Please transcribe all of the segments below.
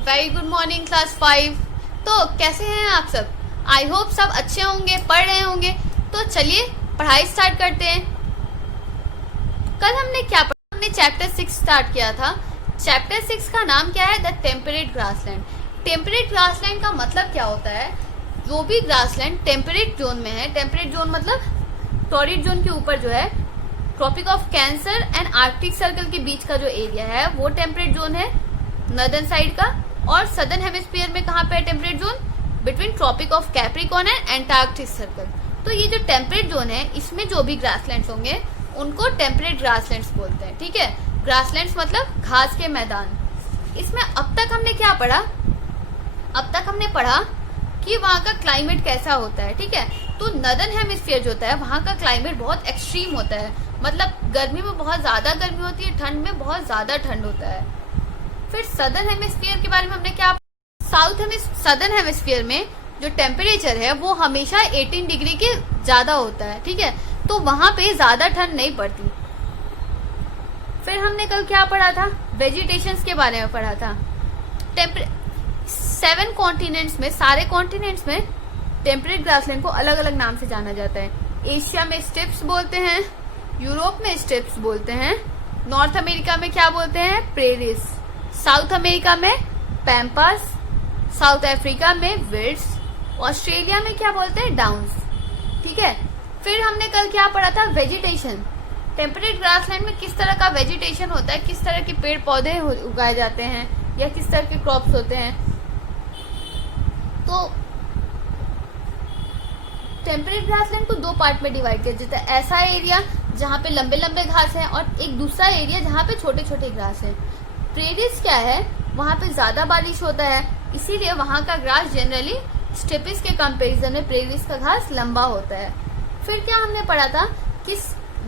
Very good morning class 5। तो कैसे हैं आप सब? आई होप सब अच्छे होंगे, पढ़ रहे होंगे। तो चलिए पढ़ाई स्टार्ट करते हैं। कल हमने क्या पढ़ा? हमने चैप्टर 6 स्टार्ट किया था। चैप्टर 6 का नाम क्या है? The temperate grassland. Temperate grassland का मतलब क्या होता है? जो भी ग्रासलैंड टेम्परेट जोन में है, टेम्परेट जोन मतलब टॉरिड जोन के ऊपर जो है, Tropic of Cancer and Arctic Circle के बीच का जो एरिया है वो टेम्परेट जोन है नॉर्दर्न साइड का। और सदर्न हेमिस्फीयर में कहाँ पे है temperate zone? Between Tropic of Capricorn and Antarctic Circle. तो ये जो टेम्परेट जोन है इसमें जो भी ग्रासलैंड्स होंगे उनको टेम्परेट ग्रासलैंड्स बोलते हैं। ठीक है, ग्रासलैंड्स मतलब घास के मैदान। इसमें अब तक हमने क्या पढ़ा? अब तक हमने पढ़ा कि वहाँ का क्लाइमेट कैसा होता है। ठीक है, तो नॉर्दर्न हेमिस्फीयर जो होता है वहाँ का क्लाइमेट बहुत एक्सट्रीम होता है, मतलब गर्मी में बहुत ज्यादा गर्मी होती है, ठंड में बहुत ज्यादा ठंड होता है। फिर सदर्न हेमिस्फीयर के बारे में हमने क्या? सदर्न हेमिस्फीयर में जो टेम्परेचर है वो हमेशा 18 डिग्री के ज्यादा होता है। ठीक है, तो वहां पे ज्यादा ठंड नहीं पड़ती। फिर हमने कल क्या पढ़ा था? वेजिटेशंस के बारे में पढ़ा था। 7 कॉन्टिनेंट्स में, सारे कॉन्टिनेंट्स में टेम्परेट ग्रासलैंड को अलग अलग नाम से जाना जाता है। एशिया में स्टेप्स बोलते हैं, यूरोप में स्टेप्स बोलते हैं, नॉर्थ अमेरिका में क्या बोलते हैं? प्रेरिस, साउथ अमेरिका में पैम्पास, साउथ अफ्रीका में विल्ड्स, ऑस्ट्रेलिया में क्या बोलते हैं? डाउन्स। ठीक है, फिर हमने कल क्या पढ़ा था? वेजिटेशन। टेम्परेट ग्रासलैंड में किस तरह का वेजिटेशन होता है, किस तरह के पेड़ पौधे उगाए जाते हैं या किस तरह के क्रॉप्स होते हैं। तो टेम्परेट ग्रासलैंड को 2 पार्ट में डिवाइड किया जाता है। ऐसा एरिया जहाँ पे लंबे लंबे घास हैं और एक दूसरा एरिया जहाँ पे छोटे छोटे घास हैं। प्रेरिस क्या है? वहाँ पे ज्यादा बारिश होता है, इसीलिए वहाँ का घास जनरली स्टेपिस के कंपैरिजन में प्रेरिस का घास लंबा होता है। फिर क्या हमने पढ़ा था कि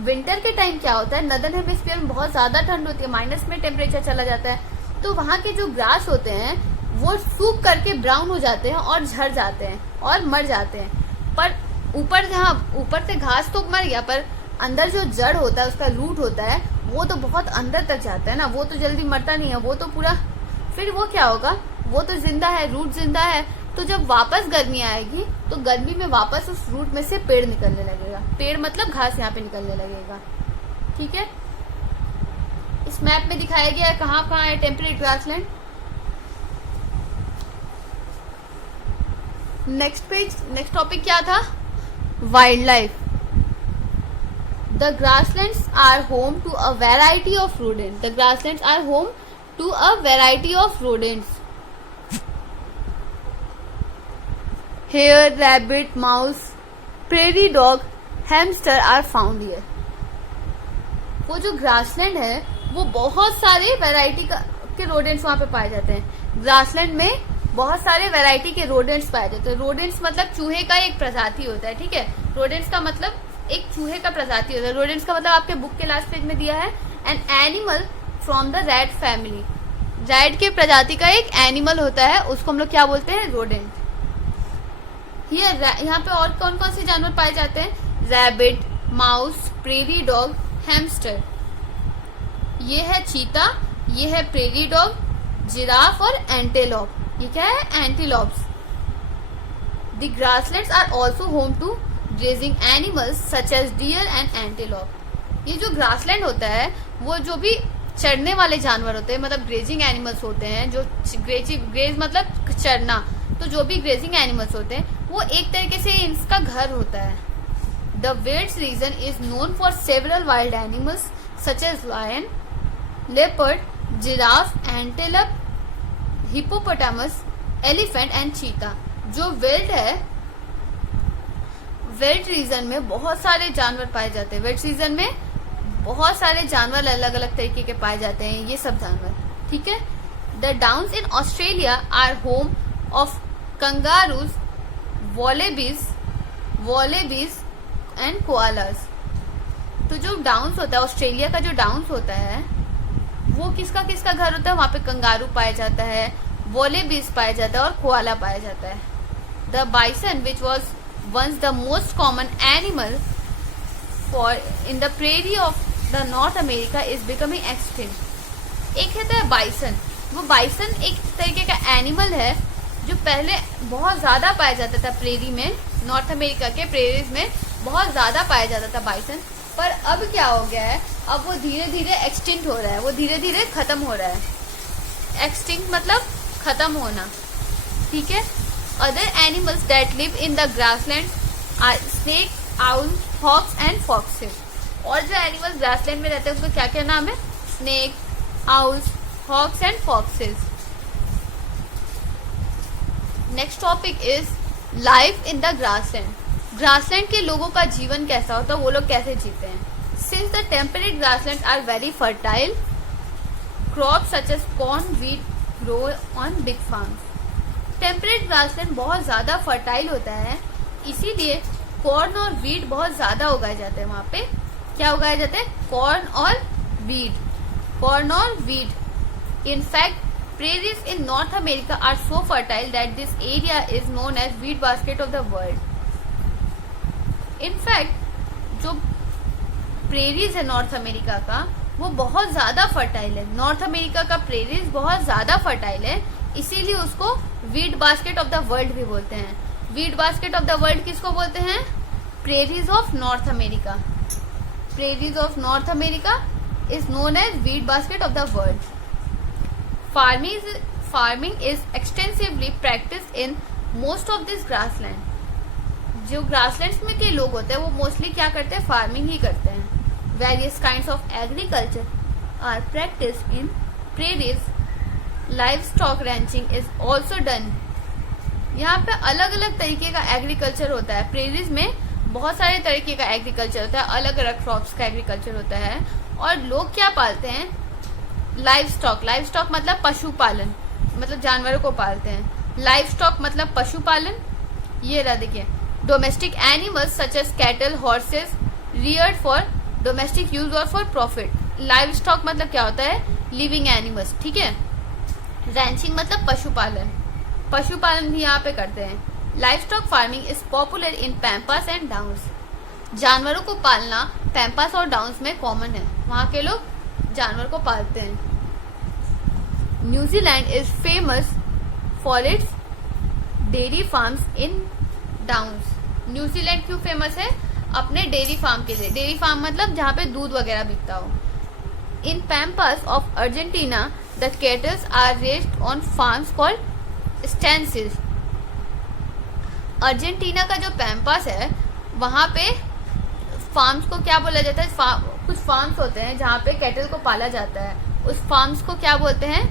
विंटर के टाइम क्या होता है? नॉर्दर्न हेमिस्फीयर में बहुत ज्यादा ठंड होती है, माइनस में टेम्परेचर चला जाता है, तो वहाँ के जो ग्रास होते हैं वो सूख करके ब्राउन हो जाते हैं और झड़ जाते हैं और मर जाते हैं। पर ऊपर जहाँ ऊपर से घास तो मर गया, पर अंदर जो जड़ होता है, उसका रूट होता है, वो तो बहुत अंदर तक जाता है ना, वो तो जल्दी मरता नहीं है, वो तो पूरा, फिर वो क्या होगा? वो तो जिंदा है, रूट जिंदा है। तो जब वापस गर्मी आएगी तो गर्मी में वापस उस रूट में से पेड़ निकलने लगेगा। पेड़ मतलब घास यहाँ पे निकलने लगेगा। ठीक है, इस मैप में दिखाया गया है कहाँ कहाँ है temperate grassland. Next page, next topic क्या था? Wild life. The grasslands are home to a variety of rodents. The grasslands are home to a variety of rodents. Hare, rabbit, mouse, prairie dog, hamster are found here. वो जो grassland है वो बहुत सारे variety के rodents वहाँ पे पाए जाते हैं। ग्रासलैंड में बहुत सारे वैरायटी के रोडेंट्स पाए जाते हैं। रोडेंट्स मतलब चूहे का एक प्रजाति होता है। ठीक है, रोडेंट्स का मतलब एक चूहे का प्रजाति होता है। रोडेंट्स का मतलब आपके बुक के लास्ट पेज में दिया है, an animal from the rat family. Rat के प्रजाति का एक एनिमल होता है, उसको हम लोग क्या बोलते हैं? रोडेंट। यहाँ पे और कौन कौन से जानवर पाए जाते हैं? Rabbit, mouse, prairie dog, hamster. ये है चीता, ये है प्रेरी डॉग, जिराफ और एंटेलोप। ये क्या है? Antelopes. The grasslands are also home to grazing animals such as deer and antelope. ये जो ग्रासलैंड होता है वो जो भी चरने वाले जानवर होते हैं, मतलब ग्रेजिंग एनिमल्स होते हैं, जो ग्रेज मतलब चरना, तो जो भी ग्रेजिंग एनिमल्स होते हैं वो एक तरीके से इसका घर होता है। The velds region is known for several wild animals such as lion, leopard, giraffe, antelope, hippopotamus, elephant and cheetah. जो विल्ड है, वेट रीजन में बहुत सारे जानवर पाए जाते हैं। वेट रीजन में बहुत सारे जानवर अलग अलग तरीके के पाए जाते हैं, ये सब जानवर। ठीक है, the downs in Australia are home of kangaroos, wallabies and koalas. तो जो डाउन्स होता है, ऑस्ट्रेलिया का जो डाउन्स होता है वो किसका किसका घर होता है? वहां पे कंगारू पाया जाता है, वॉलेबीज पाया जाता है और कोआला पाया जाता है। The bison which was once the most common animal for in the prairie of the North America is becoming extinct. एक है बाइसन। वो बाइसन एक तरीके का एनिमल है जो पहले बहुत ज़्यादा पाया जाता था प्रेरी में, नॉर्थ अमेरिका के प्रेरीज में बहुत ज़्यादा पाया जाता था बाइसन। पर अब क्या हो गया है, अब वो धीरे धीरे एक्सटिंक्ट हो रहा है, वो धीरे धीरे खत्म हो रहा है। एक्सटिंक्ट मतलब खत्म होना, ठीक है। Other animals that live in the grassland are snake, owl, hawks and foxes. और जो एनिमल्स ग्रासलैंड में रहते हैं उनका क्या क्या नाम है? Snake, owls, hawks and foxes. Next topic is life in the grassland. Grassland के लोगों का जीवन कैसा होता है, वो लोग कैसे जीते हैं? Since the temperate grassland are very fertile, crops such as corn, wheat grow on big farms. Temperate grassland बहुत ज़्यादा फर्टाइल होता है, इसीलिए कॉर्न और व्हीट बहुत ज़्यादा उगाए जाते हैं। वहाँ पे क्या उगाए जाते हैं? कॉर्न और व्हीट, कॉर्न और wheat. In fact, prairies in North America are so fertile that this area is known as wheat basket of the world. In fact, जो प्रेरीज है नॉर्थ अमेरिका का वो बहुत ज़्यादा फर्टाइल है। नॉर्थ अमेरिका का prairies बहुत ज़्यादा फर्टाइल है, इसीलिए उसको wheat basket of the world भी बोलते हैं। Wheat basket of the world किसको बोलते हैं? Prairies of north America. Prairies of north America is known as wheat basket of the world. Farming is extensively practiced in most of this grassland. जो grasslands में के लोग होते हैं वो mostly क्या करते हैं? फार्मिंग ही करते हैं। Various kinds of agriculture are practiced in prairies. Livestock ranching is also done. यहाँ पे अलग अलग तरीके का एग्रीकल्चर होता है। प्रेरीज में बहुत सारे तरीके का एग्रीकल्चर होता है, अलग अलग क्रॉप्स का एग्रीकल्चर होता है। और लोग क्या पालते हैं? Live stock. लाइव स्टॉक मतलब पशुपालन, मतलब जानवरों को पालते हैं। लाइव स्टॉक मतलब पशुपालन। ये रहा देखिए, domestic animals such as cattle, horses, reared for domestic use और फॉर प्रॉफिट। लाइव स्टॉक मतलब क्या होता है? लिविंग एनिमल्स, ठीक है। रैंचिंग मतलब पशुपालन, पशुपालन भी यहाँ पे करते हैं। Livestock farming is popular in pampas and downs. जानवरों को पालना पैम्पास और डाउन्स में कॉमन है, वहाँ के लोग जानवर को पालते हैं। New Zealand is famous for its dairy farms in downs. New Zealand क्यों फेमस है? अपने डेयरी फार्म के लिए। डेयरी फार्म मतलब जहाँ पे दूध वगैरह बिकता हो। In pampas of Argentina the cattles are raised on farms called estancias. Argentina का जो पैम्पास है वहाँ पे फार्म्स को क्या बोला जाता है? कुछ फार्म्स होते हैं जहाँ पे कैटल को पाला जाता है, उस फार्म्स को क्या बोलते हैं?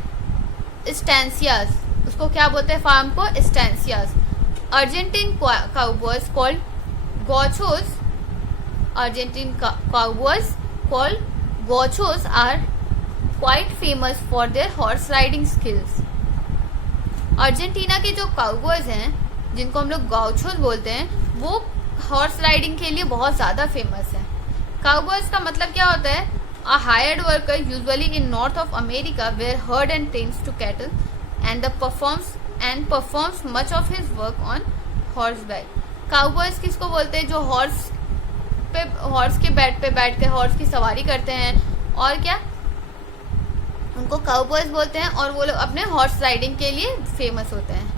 स्टैंसियाज। उसको क्या बोलते हैं? फार्म को estancias. Argentine cowboys called gauchos. Argentine cowboys called gauchos are quite famous for their horse riding skills. Argentina के जो काउबॉयज हैं जिनको हम लोग गॉचोस बोलते हैं, वो हॉर्स राइडिंग के लिए बहुत ज़्यादा फेमस है। काउबॉयज का मतलब क्या होता है? A hired worker usually in North of America where herd and tends to cattle and performs much of his work on horseback. Cowboys किसको बोलते हैं? जो हॉर्स के बैट पे बैठ के हॉर्स की सवारी करते हैं, और क्या उनको काउबॉयज बोलते हैं, और वो लोग अपने हॉर्स राइडिंग के लिए फेमस होते हैं।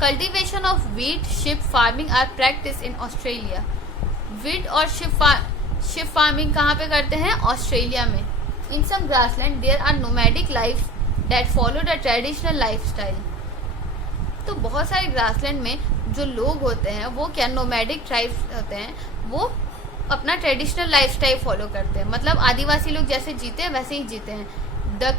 Cultivation of wheat, sheep farming are practice in Australia. Wheat और शिप फार्मिंग कहाँ पे करते हैं? ऑस्ट्रेलिया में। In some grassland there are nomadic life that follow the traditional lifestyle. तो बहुत सारे ग्रासलैंड में जो लोग होते हैं वो क्या नोमैडिक ट्राइब्स होते हैं, वो अपना ट्रेडिशनल लाइफ स्टाइल फॉलो करते हैं। मतलब आदिवासी लोग जैसे जीते हैं वैसे ही जीते हैं। The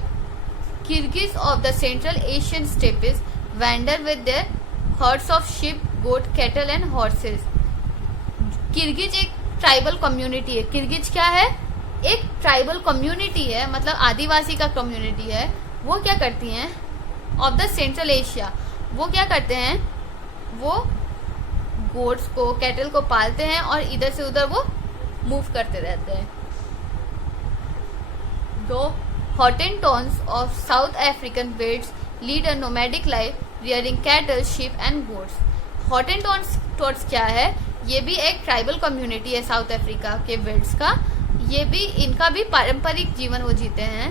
Kirghiz of the Central Asian steppes wander with their herds of sheep, goat, cattle and horses. Kirghiz एक ट्राइबल कम्युनिटी है। किर्गिज क्या है? एक ट्राइबल कम्युनिटी है, मतलब आदिवासी का कम्युनिटी है। वो क्या करती हैं? ऑफ द सेंट्रल एशिया, वो क्या करते हैं? वो गोट्स को, कैटल को पालते हैं और इधर से उधर वो मूव करते रहते हैं। दो Hottentots of South African breeds lead a nomadic life rearing cattle, sheep and goats. Hottentots क्या है? ये भी एक ट्राइबल कम्युनिटी है साउथ अफ्रीका के ब्रीड्स का। ये भी, इनका भी पारंपरिक जीवन वो जीते हैं।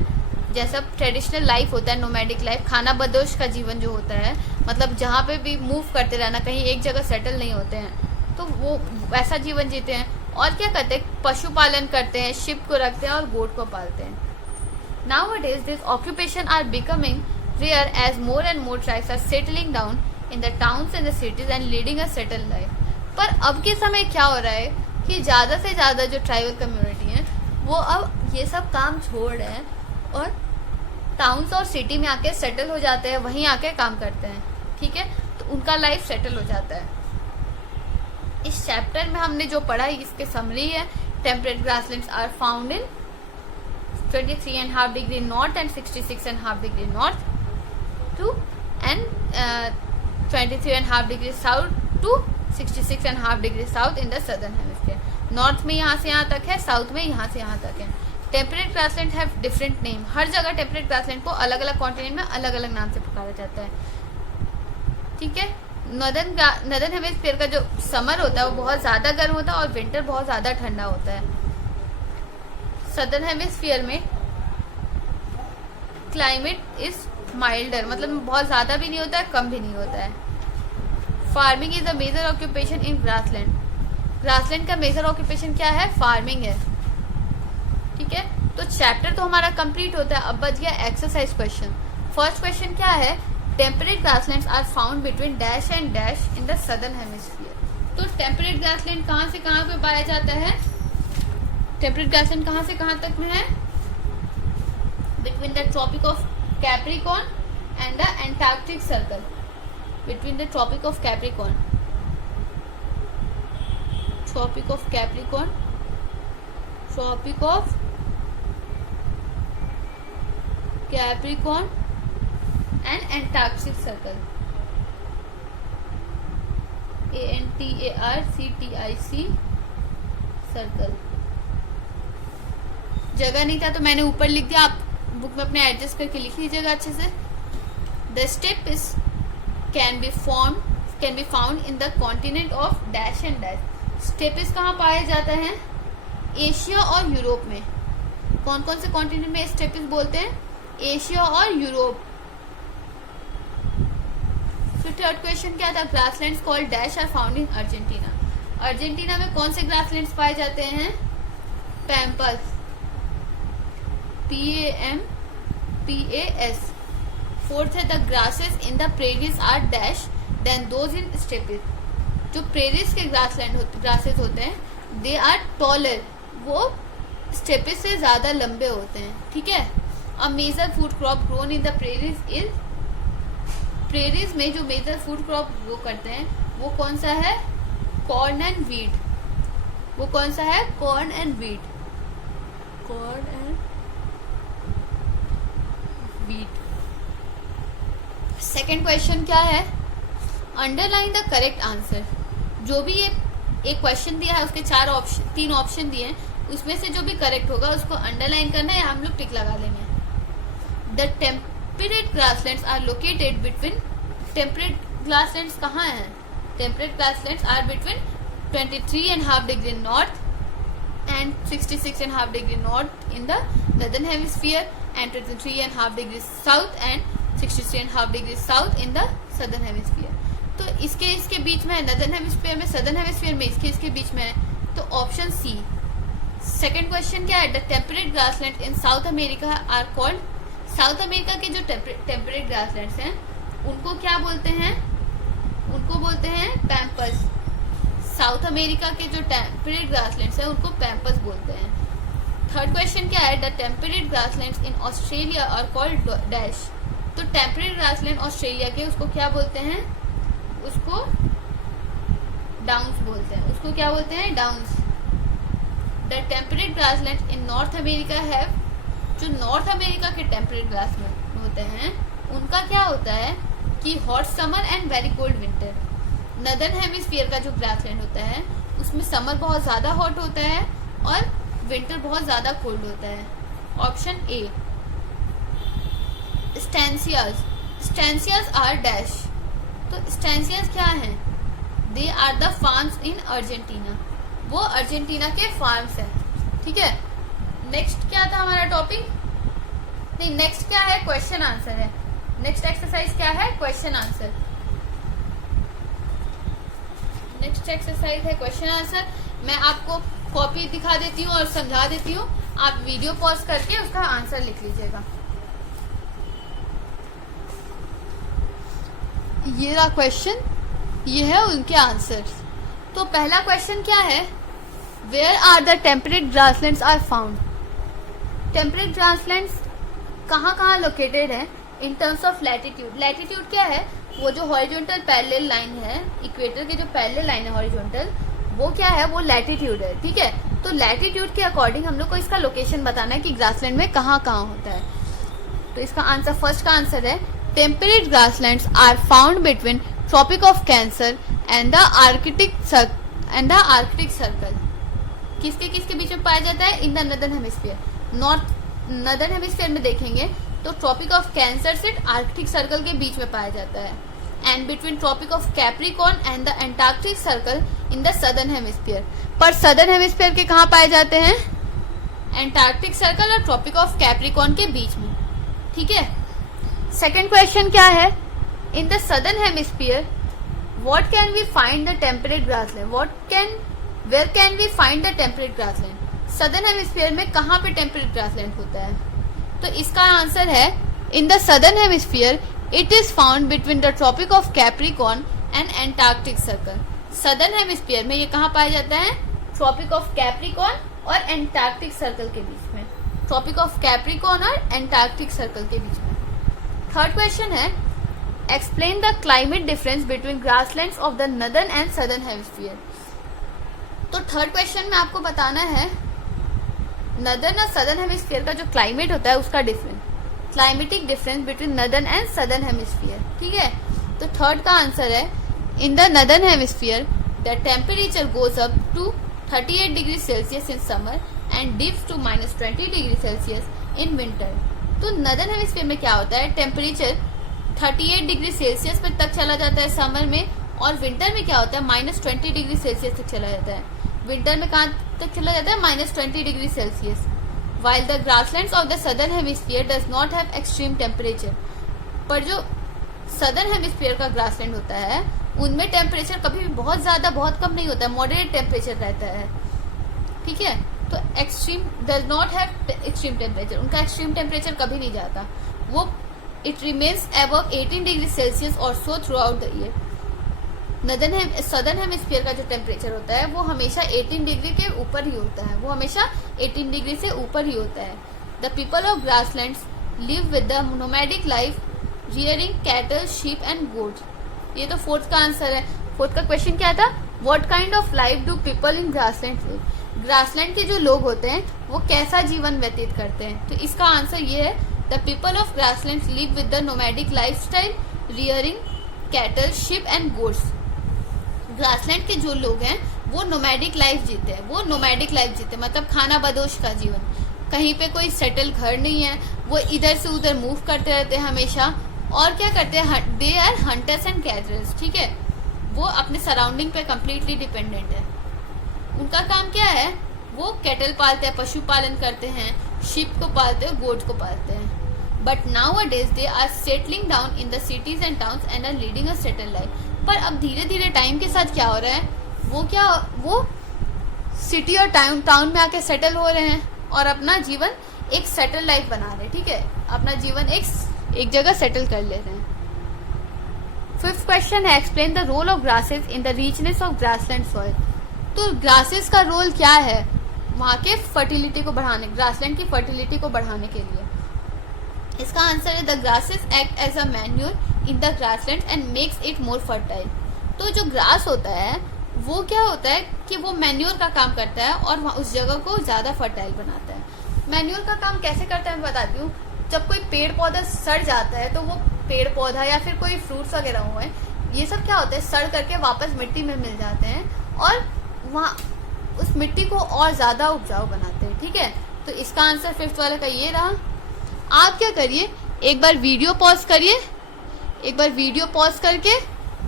जैसा ट्रेडिशनल लाइफ होता है, नोमैडिक लाइफ, खाना बदोश का जीवन जो होता है, मतलब जहाँ पे भी मूव करते रहना, कहीं एक जगह सेटल नहीं होते हैं, तो वो वैसा जीवन जीते हैं। और क्या करते हैं, पशुपालन करते हैं, शिप को रखते हैं और गोट को पालते हैं। Nowadays, this occupation are becoming rare as more and more tribes are settling down in the towns and the cities and leading a settled life. पर अब के समय क्या हो रहा है कि ज़्यादा से ज़्यादा जो ट्राइबल कम्युनिटी है वो अब ये सब काम छोड़ रहे हैं और टाउन्स और सिटी में आके सेटल हो जाते हैं, वहीं आके काम करते हैं, ठीक है, तो उनका लाइफ सेटल हो जाता है। इस चैप्टर में हमने जो पढ़ा इसके समरी है, temperate grasslands are found in 23.5 degree north and 66.5 degree north to and 23.5 degree south to 66.5 degree south in the southern hemisphere. North में यहाँ से यहाँ तक है, साउथ में यहाँ से यहाँ तक है। Temperate grassland have different name, हर जगह टेम्परेट ग्रासलैंड को अलग अलग कॉन्टिनेंट में अलग अलग नाम से पुकारा जाता है, ठीक है। नॉर्दर्न हेमिस्फीयर का जो समर होता है वो बहुत ज़्यादा गर्म होता है और विंटर बहुत ज़्यादा ठंडा होता है। सदर्न हेमिस्फीयर में क्लाइमेट इज माइल्डर, मतलब बहुत ज़्यादा भी नहीं होता है, कम भी नहीं होता है। Farming is a major occupation in grassland, grassland का मेजर ऑक्यूपेशन क्या है, फार्मिंग है, ठीक है। तो चैप्टर तो हमारा कंप्लीट होता है। अब बच गया एक्सरसाइज क्वेश्चन। फर्स्ट क्वेश्चन क्या है, temperate grasslands are found between dash and dash in the southern hemisphere. तो टेम्परेट ग्रासलैंड कहाँ से कहाँ पे पाया जाता है, टेम्परेट ग्रासलैंड कहाँ से कहाँ तक में है, between the Tropic of Capricorn and the Antarctic Circle, between the Tropic of Capricorn, Tropic of Capricorn, Tropic of Capricorn and Antarctic Circle, ANTARCTIC Circle. जगह नहीं था तो मैंने ऊपर लिख दिया, आप बुक में अपने एडजस्ट करके लिख लीजिएगा अच्छे से। The steps can be found in the continent of dash and dash. Steps कहाँ पाया जाता है, एशिया और यूरोप में। कौन कौन से कॉन्टिनेंट में स्टेप्स बोलते हैं, एशिया और यूरोप। फिर थर्ड क्वेश्चन क्या था, grasslands called dash are found in Argentina. Argentina में कौन से ग्रासलैंड्स पाए जाते हैं, पैम्पस, PAMPAS। फोर्थ है the grasses in the prairies are dash than those in steppes. जो प्रेरीज के ग्रासेस होते हैं दे आर टॉलर, वो स्टेप्स से ज्यादा लंबे होते हैं, ठीक है। A major food crop grown in the prairies is, prairies में जो मेजर फूड क्रॉप ग्रो करते हैं वो कौन सा है, कॉर्न एंड वीट। वो कौन सा है, corn and wheat, corn and wheat. Second question क्या है, अंडरलाइन द करेक्ट आंसर। जो भी ये एक क्वेश्चन दिया है उसके तीन ऑप्शन दिए हैं, उसमें से जो भी करेक्ट होगा उसको अंडरलाइन करना है, हम लोग टिक लगा लेंगे। The temperate grasslands are located between, temperate grasslands कहाँ हैं, temperate grasslands are between 23.5 degree north and 66.5 degree north in the northern hemisphere and 23.5 degree south and 63.5 degree south in the southern hemisphere। तो इसके बीच में है, northern hemisphere में, southern hemisphere में इसके बीच में है, तो ऑप्शन सी। सेकेंड क्वेश्चन क्या है, the temperate grassland in South America are called, South America के जो टेम्परेट ग्रासलैंड्स हैं उनको क्या बोलते हैं, उनको बोलते हैं पैम्पस। साउथ अमेरिका के जो टेम्परेट ग्रासलैंड्स हैं उनको पैम्पस बोलते हैं। थर्ड क्वेश्चन क्या है, the temperate grasslands in Australia are called dash. तो टेम्परेट ग्रासलैंड ऑस्ट्रेलिया के उसको क्या बोलते हैं, उसको डाउन्स बोलते हैं, उसको क्या बोलते हैं, downs. The temperate grassland in north America have, जो नॉर्थ अमेरिका के टेम्परेट ग्रासलैंड होते हैं उनका क्या होता है कि hot summer and very cold winter. Northern hemisphere का जो ग्रासलैंड होता है उसमें समर बहुत ज़्यादा हॉट होता है और विंटर बहुत ज़्यादा कोल्ड होता है। Option A. Estancias, estancias are dash. तो स्टैंसियाज क्या हैं, they are the farms in Argentina, वो अर्जेंटीना के फार्म्स हैं, ठीक है। नेक्स्ट क्या था हमारा टॉपिक, नहीं, नेक्स्ट क्या है, क्वेश्चन आंसर है। नेक्स्ट एक्सरसाइज क्या है, क्वेश्चन आंसर। नेक्स्ट एक्सरसाइज है क्वेश्चन आंसर। मैं आपको कॉपी दिखा देती हूँ और समझा देती हूँ, आप वीडियो पॉज करके उसका आंसर लिख लीजिएगा। ये रहा क्वेश्चन, ये है उनके आंसर्स। तो पहला क्वेश्चन क्या है, where are the temperate grasslands are found. Temperate grasslands कहाँ कहाँ लोकेटेड है in terms of latitude. Latitude क्या है, वो जो हॉरिजॉन्टल पैरेलल लाइन है, इक्वेटर की जो पैरेलल लाइन है हॉरिजॉन्टल, वो क्या है, वो लैटिट्यूड है। ठीक है, तो लैटिट्यूड के अकॉर्डिंग हम लोग को इसका लोकेशन बताना है कि ग्रासलैंड में कहाँ कहाँ होता है। तो इसका आंसर, फर्स्ट का आंसर है temperate grasslands are found between Tropic of Cancer and the Arctic Circle. किसके बीच में पाया जाता है, in the northern hemisphere. Northern hemisphere में देखेंगे तो ट्रॉपिक ऑफ कैंसर से आर्कटिक सर्कल के बीच में पाया जाता है, and between Tropic of Capricorn and the Antarctic Circle in the southern hemisphere. पर सदर्न हेमिस्फीयर के कहाँ पाए जाते हैं, एंटार्क्टिक सर्कल और ट्रॉपिक ऑफ कैप्रिकॉर्न के बीच में। ठीक है, सेकेंड क्वेश्चन क्या है, in the southern hemisphere what can we find the temperate grassland. Where can we find the temperate grassland. Southern hemisphere में कहाँ पे टेम्परेट ग्रासलैंड होता है, तो इसका आंसर है in the southern hemisphere it is found between the Tropic of Capricorn and Antarctic Circle. Southern hemisphere में ये कहाँ पाया जाता है, ट्रॉपिक ऑफ कैप्रिकॉर्न और एंटार्क्टिक सर्कल के बीच में। ट्रॉपिक ऑफ कैप्रिकॉर्न और एंटार्क्टिक सर्कल के बीच में। थर्ड क्वेश्चन है, explain the climate difference between grasslands of the northern and southern hemisphere. तो थर्ड क्वेश्चन में आपको बताना है नदर्न और सदर्न हेमिस्फीयर का जो क्लाइमेट होता है उसका difference, climatic difference between northern and southern hemisphere. ठीक है, तो थर्ड का आंसर है in the northern hemisphere the temperature goes up to 38 degree Celsius in summer and dips to -20 degree Celsius in winter. तो northern hemisphere में क्या होता है, टेम्परेचर 38 डिग्री सेल्सियस पे तक चला जाता है समर में, और विंटर में क्या होता है, -20 डिग्री सेल्सियस तक चला जाता है। विंटर में कहाँ तक चला जाता है, -20 degree Celsius. While the grasslands of the southern hemisphere does not have extreme temperature. पर जो सदर्न हेमिस्फीयर का ग्रासलैंड होता है उनमें टेम्परेचर कभी भी बहुत ज्यादा बहुत कम नहीं होता है, मॉडरेट टेम्परेचर रहता है। ठीक है, तो extreme does not have extreme temperature, उनका एक्सट्रीम टेम्परेचर कभी नहीं जाता, वो it remains above 18 degree Celsius और so throughout the year. Southern hemisphere का जो टेम्परेचर होता है वो हमेशा 18 डिग्री के ऊपर ही होता है, वो हमेशा 18 डिग्री से ऊपर ही होता है। The people of grasslands live with the nomadic life rearing cattle, sheep and goats. ये तो फोर्थ का आंसर है। फोर्थ का क्वेश्चन क्या था, what kind of life do people in grassland live. Grassland के जो लोग होते हैं वो कैसा जीवन व्यतीत करते हैं, तो इसका आंसर ये है the people of grassland live with the nomadic life style rearing cattle, sheep and goats. Grassland के जो लोग हैं वो नोमैडिक लाइफ जीते हैं, वो नोमैडिक लाइफ जीते हैं मतलब खाना बदोश का जीवन। कहीं पे कोई सेटल घर नहीं है, वो इधर से उधर मूव करते रहते हैं हमेशा। और क्या करते हैं, they are hunters and gatherers. ठीक है, वो अपने सराउंडिंग पे कम्प्लीटली डिपेंडेंट है। उनका काम क्या है, वो कैटल पालते हैं, पशु पालन करते हैं, शिप को पालते हैं, गोट को पालते हैं। But nowadays they are settling down in the cities and towns and are leading a settle life. पर अब धीरे धीरे टाइम के साथ क्या हो रहा है, वो सिटी और टाउन में आके सेटल हो रहे हैं और अपना जीवन एक सेटल लाइफ बना रहे हैं। ठीक है, अपना जीवन एक जगह सेटल कर ले रहे हैं। फिफ्थ क्वेश्चन है, explain the role of grasses in the richness of grassland soil. तो ग्रासेस का रोल क्या है वहाँ के फर्टिलिटी को बढ़ाने, ग्रासलैंड की फर्टिलिटी को बढ़ाने के लिए। इसका आंसर है the grasses act as a manure in the grassland and makes it more fertile. तो जो ग्रास होता है वो क्या होता है कि वो मैन्योर का काम करता है और उस जगह को ज्यादा फर्टाइल बनाता है। मैन्योर का काम कैसे करता है मैं बताती हूँ। जब कोई पेड़ पौधा सड़ जाता है तो वो पेड़ पौधा या फिर कोई फ्रूट्स वगैरह हुए ये सब क्या होता है, सड़ करके वापस मिट्टी में मिल जाते हैं और वहाँ उस मिट्टी को और ज्यादा उपजाऊ बनाते हैं। ठीक है, तो इसका आंसर फिफ्थ वाले का ये रहा। आप क्या करिए, एक बार वीडियो पॉज करिए, एक बार वीडियो पॉज करके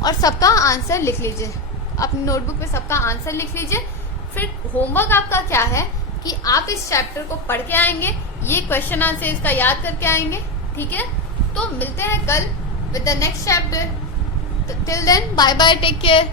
और सबका आंसर लिख लीजिए, अपनी नोटबुक में सबका आंसर लिख लीजिए। फिर होमवर्क आपका क्या है कि आप इस चैप्टर को पढ़ के आएंगे, ये क्वेश्चन आंसर इसका याद करके आएंगे, ठीक है। तो मिलते हैं कल with the next chapter. Till then bye bye, take care.